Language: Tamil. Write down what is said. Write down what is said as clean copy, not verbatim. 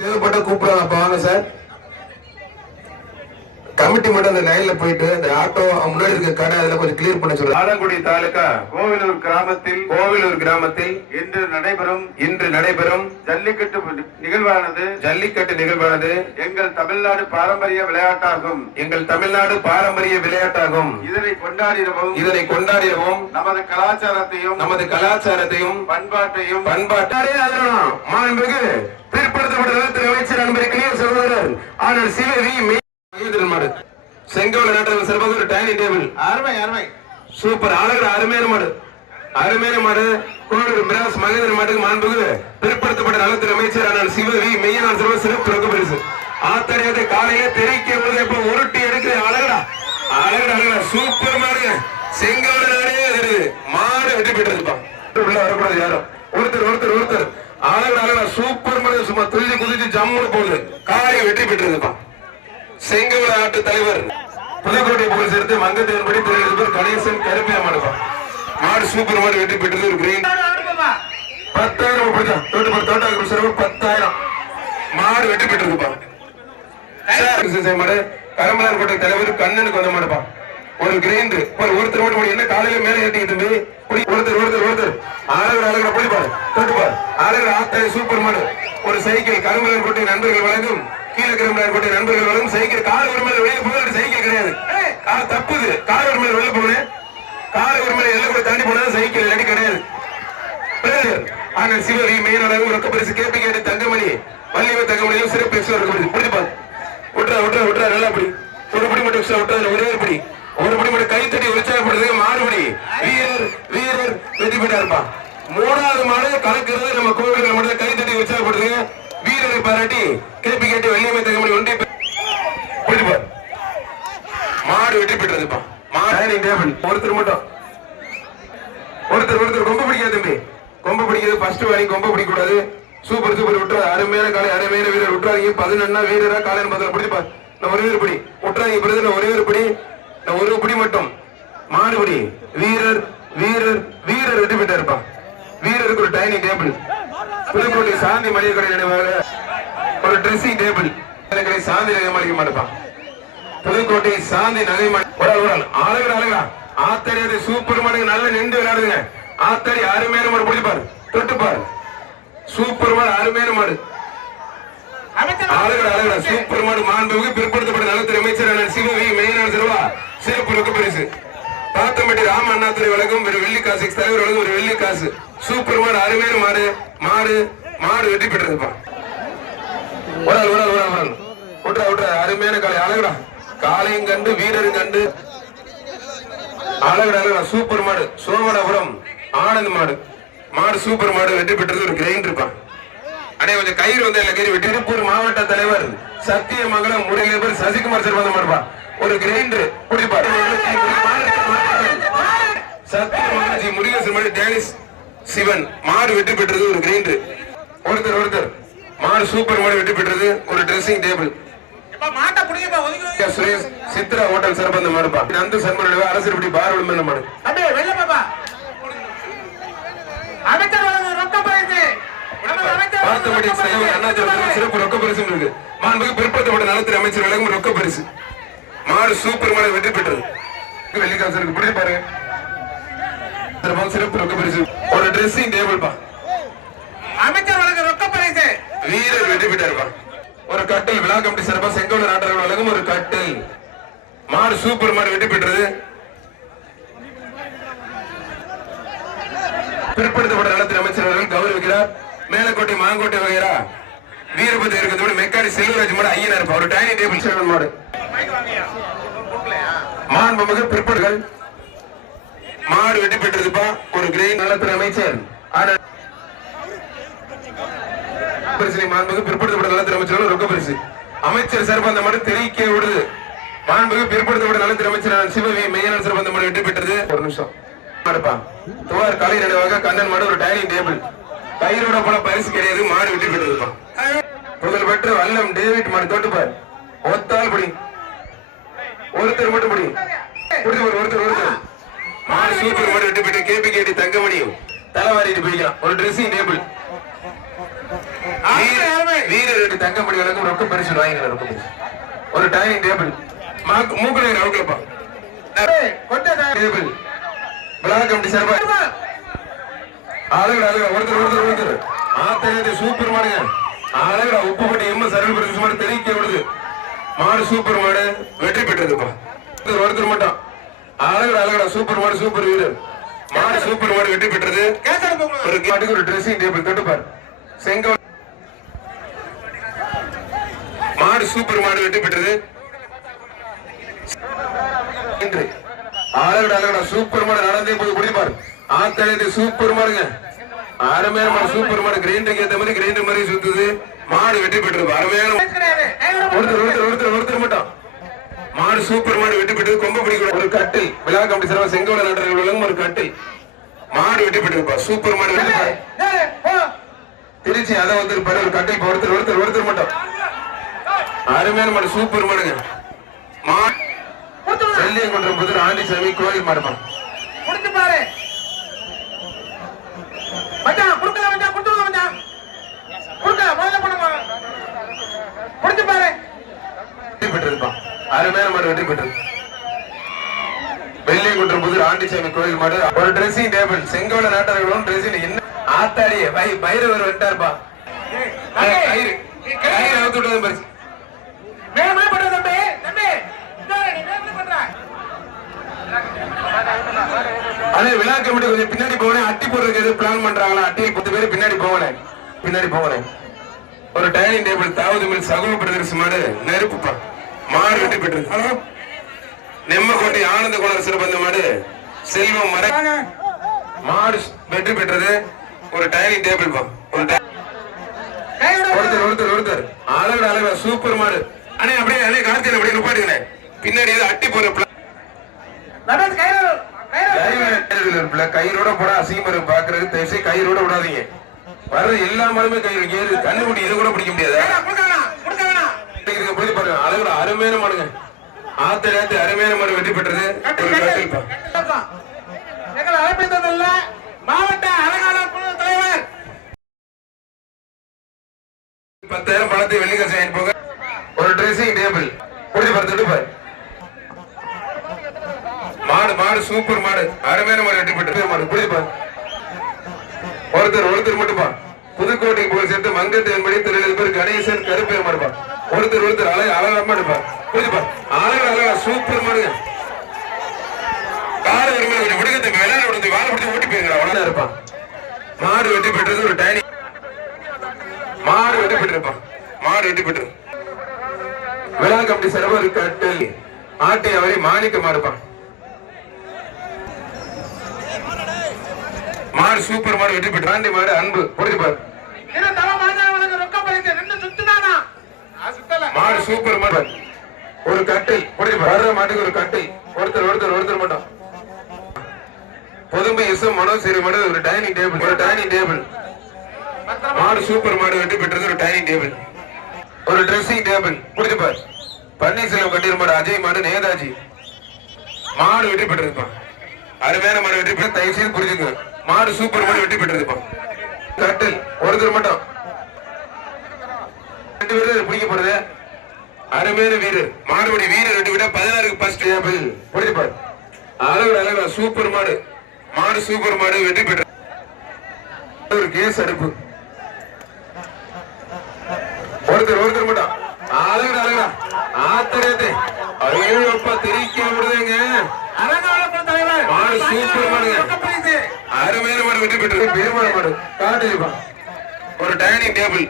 தேவைப்பட்ட கூப்பிடுவாங்க. அப்ப வாங்க சார். கமிட்டி மட்டும் அந்த லைன்ல போயிட்டு அந்த ஆட்டோ முன்னாடி இருக்க கடை அதுல கொஞ்சம் கிளியர் பண்ண சொல்லுங்க. ஆலங்குடி தாலுகா கோவிலூர் கிராமத்தில் இன்று நடைபெறும் ஜல்லிக்கட்டு நிகழ்வானது எங்கள் தமிழ்நாடு பாரம்பரிய விளையாட்டாகும். இதனை கொண்டாடிடவும் நமது கலாச்சாரத்தையும் பண்பாட்டையும் மாண்புமிகு பிற்படுத்தப்பட்ட அமைச்சர் அன்பருக்கினிய சகோதரர் ஆனால் சிவவி செங்கோல நாட்டு சிறப்பாக ஒரு டைனிங் டேபிள் அருமை சூப்பர் அழகா அருமையான மாடு கோவில் மிராஸ் மகேந்திர மாட்டுக்கு மாண்புக்கு பிற்படுத்தப்பட்ட நலத்துறை அமைச்சர் ஆனால் சிவவி மெய்யனார் சிறப்பு ரொக்க பரிசு ஆத்தரியாத காலையே தெரிவிக்க இப்ப உருட்டி எடுக்க அழகா சூப்பர் மாடு செங்கோல நாடே மாடு வெற்றி பெற்றிருப்பா வரக்கூடாது யாரும் ஒருத்தர் அழகா சூப்பர் மாடு சும்மா துள்ளி குதிச்சு ஜம்முன்னு போகுது காலையை வெற்றி பெற்றிருப்பா. செங்கோல ஆட்டு தலைவர் புதுக்கோட்டை போலீஸ் எடுத்து மங்கத்தேன்படி பேர் கணேசன் கருப்பியா மாடு சூப்பர் மாடு வெற்றி பெற்றது. ஒரு கிரீன் 10,000 10,000 மாடு வெற்றி பெற்றிருப்பா. கரம்பலார் கோட்டை தலைவர் கண்ணனுக்கு வந்த மாடுப்பா. ஒரு கிரீன் ஒருத்தர் மட்டும் என்ன காலையில மேல ஏற்றிக்கிட்டு ஒருத்தர் அழகா போய்பாரு தொட்டுப்பார் அழகா ஆத்தாய் சூப்பர் மாடு. ஒரு சைக்கிள் கரம்பலார் கோட்டை நண்பர்கள் வழங்கும் கீழக்கிரம்பலார் கோட்டை நண்பர்கள் வழங்கும் சைக்கிள் கார் ஒரு மேல வெளியே போக சைக்கிள் கிடையாது. கார் தப்புது. கார் ஒரு மேல வெளியே போனேன் கார் ஒரு மேல எல்லாம் கூட தாண்டி போனா சைக்கிள் இல்லாட்டி கிடையாது. ஆனால் சிவவி மெயினாளரும் ரொக்க பரிசு கேபி கேட்டு தங்கமணி வள்ளியவ தங்கமணியும் சிறப்பு எக்ஸ்ட்ரா ரொக்க பரிசு பிடிப்பார். விட்டுறா நல்லா படி ஒரு படி மட்டும் எக்ஸ்ட்ரா விட்டா ஒரே ஒரு படி மட்டும் கைத்தட்டி உற்சாகப்படுறது மாறுபடி வீரர் வெற்றி பெற்றா இருப்பா. 3வது மாடு கலக்கிறது நம்ம கோவில்கள் மட்டும் கைத்தட்டி உற்சாகப்படுறது வீரரை பாராட்டி கேபி கேட்டு வள்ளியவ தங்கமணி ஒன்றி பிடிப்பார். மாடு வெற்றி பெற்றதுப்பா. ஒருத்தர் மட்டும் கொம்ப பிடிக்காது தம்பி கொம்ப பிடிக்கிறது ஃபர்ஸ்ட் வாங்கி கொம்ப பிடிக்க கூடாது. சூப்பர் விட்டுறாரு அருமையான காலை அருமையான வீரர் விட்டுறாங்க 11 வீரரா காலையில் 10 பிடிப்பார். நான் ஒரே ஒரு படி விட்டுறாங்க பிறகு ஒரே ஒரு படி ஒரு படி மட்டும் மாடுபடி வீரர் வெற்றி பெற்றா இருப்பா. வீரருக்கு ஒரு டைனிங் டேபிள் புதுக்கோட்டை சாந்தி மளிகை கடை நினைவாக ஒரு ட்ரெஸ்ஸிங் டேபிள் கடை சாந்தி நகை மளிகை மாடுப்பான். புதுக்கோட்டை சாந்தி நகை அழகா ஆத்தடி சூப்பர் மாடு நல்லா நின்று விளையாடுங்க. ஆத்தடி அருமையான மாடு பிடிப்பாரு தொட்டுப்பாரு சூப்பர் மாடு அருமையான மாடு அழகா சூப்பர் மாடு மாண்புமிகு பிற்படுத்தப்பட்ட நலத்துறை அமைச்சர் சிவவி மெயினான சிறப்பு ரொக்க பரிசு பாத்தம்பட்டி ராம அண்ணாதுரை வழங்கும் ஒரு வெள்ளிக்காசு தலைவர் வழங்கும் ஒரு வெள்ளிக்காசு சூப்பர் மாடு அருமையான மாடு வெற்றி பெற்றதுப்பா. விட்டுறா அருமையான காலை அழகா காலையும் கண்டு வீரரும் கண்டு அழகா சூப்பர் மாடு சோமனபுரம் ஆனந்த் மாடு சூப்பர் மாடு வெற்றி பெற்றது. ஒரு கிரைண்ட் இருப்பான் அடே கொஞ்சம் கயிறு வந்து வெட்டி திருப்பூர் மாவட்ட தலைவர் சத்தியமங்கலம் முருகேபர் சசிகுமார் சிறந்த மாடுப்பா. ஒரு கிரைண்டர் குடிப்பார் சத்தியமங்கலம் முருகேசன் மாடு டேனிஸ் சிவன் மாடு வெற்றி பெற்றது. ஒரு கிரைண்டர் ஒருத்தர் மாடு சூப்பர் மாடு வெற்றி பெற்றது. ஒரு ட்ரெஸ்ஸிங் டேபிள் சித்ரா ஹோட்டல் சிறந்த மாடுப்பா. நந்து சன்மன் அரசு பார் விளம்பர மாடு சிறப்பு ரொக்க பரிசு இருக்கு. மாண்புக்கு பிற்படுத்தப்பட்ட நலத்துறை அமைச்சர் வழங்கும் ரொக்க பரிசு மாடு சூப்பர் மாடு வெற்றி பெற்றது. வெள்ளிக்காசு இருக்கு பிடிச்சி பாருங்க சிறப்பு ரொக்க பரிசு. ஒரு ட்ரெஸ்ஸிங் டேபிள் பா அமைச்சர் வழங்க ரொக்க பரிசு வீரர் வெற்றி பெற்றாருப்பா. ஒரு கட்டில் விழா கமிட்டி சிறப்பா செங்கோட நாட்டர்கள் வழங்கும் ஒரு கட்டில் மாடு சூப்பர் மாடு வெற்றி பெற்றது. பிற்படுத்தப்பட்ட நலத்துறை அமைச்சர்கள் கௌரவிக்கிறார். மேலக்கோட்டை மாங்கோட்டை வகைரா வீரபதி இருக்கிறதோடு மெக்கானி செல்வராஜ் மாடு ஐயனார் ஒரு டைனிங் டேபிள் சேவன் மாடு மாண்புமிகு பிற்படுகள் மாடு வெற்றி பெற்றதுப்பா. ஒரு கிரீன் நலத்துறை அமைச்சர் மாண்புமிகு பிற்படுத்தப்பட்ட நலத்துறை அமைச்சர்கள் ரொக்க பரிசு அமைச்சர் சிறப்பாந்த மாடு தெரிவிக்க விடுது. மாண்புமிகு பிற்படுத்தப்பட்ட நலத்துறை அமைச்சர் சிவவி மெய்யனார் சிறப்பாந்த மாடு வெற்றி பெற்றது. ஒரு நிமிஷம் துவார் கலை நினைவாக கண்ணன் மாடு ஒரு டைனிங் டேபிள் கயிறோட போல பரிசு கிடையாது. மாடு வெற்றி பெற்றதுப்பா. புகழ் பெற்ற வல்லம் டேவிட் மாடு தோட்டுப்பார் ஒத்தால் படி ஒருத்தர் மட்டும் படி ஒருத்தர் மாடு சூப்பர் மாடு வெற்றி பெற்ற கேபி கேட்டி தங்கமணியும் தலைவாரிட்டு பிடிக்கலாம். ஒரு ட்ரெஸ்ஸிங் டேபிள் வீரர் தங்கமணி வழங்கும் ரொக்க பரிசு வாங்கிக்கலாம். ரொக்க பரிசு ஒரு டைனிங் டேபிள் மூக்கலை அவுக்கலப்பா டேபிள் பிளாக் கமிட்டி சார்பா ஆளுகடா ஒருத்தர் ஆத்தே சூப்பர் மாடுங்க. ஆளுகடா உப்புப்பட்டி எம்எஸ் அருள் பிரதேச மாடு தெரிவிக்க விடுது. மாடு சூப்பர் மாடு வெற்றி பெற்றதுப்பா. ஒருத்தர் மட்டும் அழகடா சூப்பர் மாடு சூப்பர் வீரர் மாடு சூப்பர் மாடு வெற்றி பெற்றது. ஒரு மாட்டுக்கு ஒரு ட்ரெஸ்ஸிங் டேபிள் தொட்டுப்பார் செங்கோல் மாடு சூப்பர் மாடு வெற்றி பெற்றது. அழகடா சூப்பர் மாடு நடந்தே போது குடிப்பார். ஆத்தழைத்து சூப்பர் மாடுங்க. அருமையான மாடு சூப்பர் மாடு கிரைண்டருக்கு ஏற்ற மாதிரி கிரைண்டர் மாதிரி சுத்துது. மாடு வெற்றி பெற்றது. அருமையான ஒருத்தர் மட்டும் மாடு சூப்பர் மாடு வெற்றி பெற்றது. கொம்ப பிடிக்கும் ஒரு கட்டில் விழா கமிட்டி சார்பாக செங்கோல நாட்டர்கள் ஒரு கட்டில் மாடு வெற்றி பெற்றிருப்பா. சூப்பர் மாடு வெற்றி திருச்சி அதை வந்து ஒரு கட்டில் ஒருத்தர் மட்டும் அருமையான மாடு சூப்பர் மாடுங்க. மாடு வெள்ளியங்குன்றம் புதூர் ஆண்டிசாமி கோயில் மாடுப்பா. அருமையான மாடு வெற்றி பெற்றது. வெள்ளியங்குன்றம் புதூர் ஆண்டிசாமி கோயில் மாடு ஒரு ட்ரெஸ்ஸிங் டேபிள் செங்கோல நாட்டர்களும் ட்ரெஸ்ஸிங் என்ன ஆத்தாடிய பைரவர் வந்துட்டாருப்பா. கயிறு அவுத்து விட்டது பரிசு அதே விழா கமிட்டி கொஞ்சம் பின்னாடி போனேன். அட்டி போடுறதுக்கு எது பிளான் பண்றாங்களா? அட்டியில் 10 பேர் பின்னாடி போகணும். ஒரு டைனிங் டேபிள் தாவது மில் சகோ பிரதர்ஸ் மாடு நெருப்புப்பா. மாடு வெற்றி பெற்றது. நெம்மக்கோட்டை ஆனந்த குணர் சிறப்பந்த மாடு செல்வம் மர மாடு வெற்றி பெற்றது. ஒரு டைனிங் டேபிள் பா. ஒருத்தர் அழகா சூப்பர் மாடு. அண்ணே அப்படியே கார்த்திகை அப்படியே நிப்பாட்டுங்க. பின்னாடி ஏதோ அட்டி போற கயிறோட போட அசிங்கம் பாக்குறது தேசி. கயிறோட விடாதீங்க. வர்ற எல்லா மாடுமே கயிறு ஏறு கண்ணுக்குட்டி இதை கூட பிடிக்க முடியாது. அழகுல அருமையான மாடுங்க. ஆத்திரத்து அருமையான மாடு வெற்றி பெற்றது. மாவட்ட அழகான குழு தலைவர் 10,000 பணத்தை வெள்ளிக்காசு போக ஒரு ட்ரெஸ்ஸிங் டேபிள் குடிப்பார். மாடு சூப்பர் மாடு அருமையான மாடு வெற்றி பெற்றது. மாடு குடிப்பார். ஒருத்தர் மட்டும்பா. புதுக்கோட்டைக்கு போய் சேர்த்து மங்கத்து என்படி திருநெல்வேலி கணேசன் கருப்பைய மாடுப்பா. ஒருத்தர் அழகா எடுப்பா. புரியுதுப்பா. அழகா சூப்பர் மாடுங்க. கால வரும்போது கொஞ்சம் விடுங்க விளையாட விடுத்து வாழை பிடிச்சி ஓட்டி போயிருக்கா அவ்வளவுதான் இருப்பான். மாடு வெற்றி பெற்றது. ஒரு டைனி மாடு வெற்றி பெற்றிருப்பான். மாடு வெற்றி பெற்றது. விழா கமிட்டி சர்வர் கட்டில் ஆட்டை அவரை மாணிக்க மாடுப்பான். மாடு சூப்பர் மாடு வெற்றி பெற்று. ஆண்டி மாடு அன்பு புரிஞ்சுப்பாரு. மாடு சூப்பர் மாடு ஒரு கட்டில் வர்ற மாட்டுக்கு ஒரு கட்டில். ஒருத்தர் மட்டும் பொதுமை எஸ்எம் மனோசேரி மாடு ஒரு டைனிங் டேபிள். மாடு சூப்பர் மாடு வெற்றி பெற்றது. ஒரு டைனிங் டேபிள் ஒரு ட்ரெஸ்ஸிங் டேபிள் புரிஞ்சுப்பார். பன்னீர்செல்வம் கட்டியர் மாடு அஜய் மாடு நேதாஜி மாடு வெற்றி பெற்றிருப்பான். அருமையான மாடு வெற்றி பெற்ற தயவு செய்து புரிஞ்சுங்க. மாடு சூப்பர் மாடு வெற்றி பெற்றிருப்பான். கட்டில் ஒருத்தர் மட்டும் 2 பேர் பிடிக்கப்படுது. அருமையான வீரர் மாடுபடி வீரர் வெட்டி விட 16க்கு ஃபர்ஸ்ட் டேபிள் புரிஞ்சுப்பார். அழகா சூப்பர் மாடு சூப்பர் மாடு வெற்றி பெற்ற ஒரு கேஸ் அடுப்பு. ஒருத்தர் மட்டும் அழகா ஆத்திரத்தை ஐயோப்பா தெரிவிக்க விடுதுங்க. மாடு சூப்பர் மாடுங்க. அருமையான மாடு வெற்றி பெற்றது. பெருமாள் மாடு காட்டு ஒரு டைனிங் டேபிள்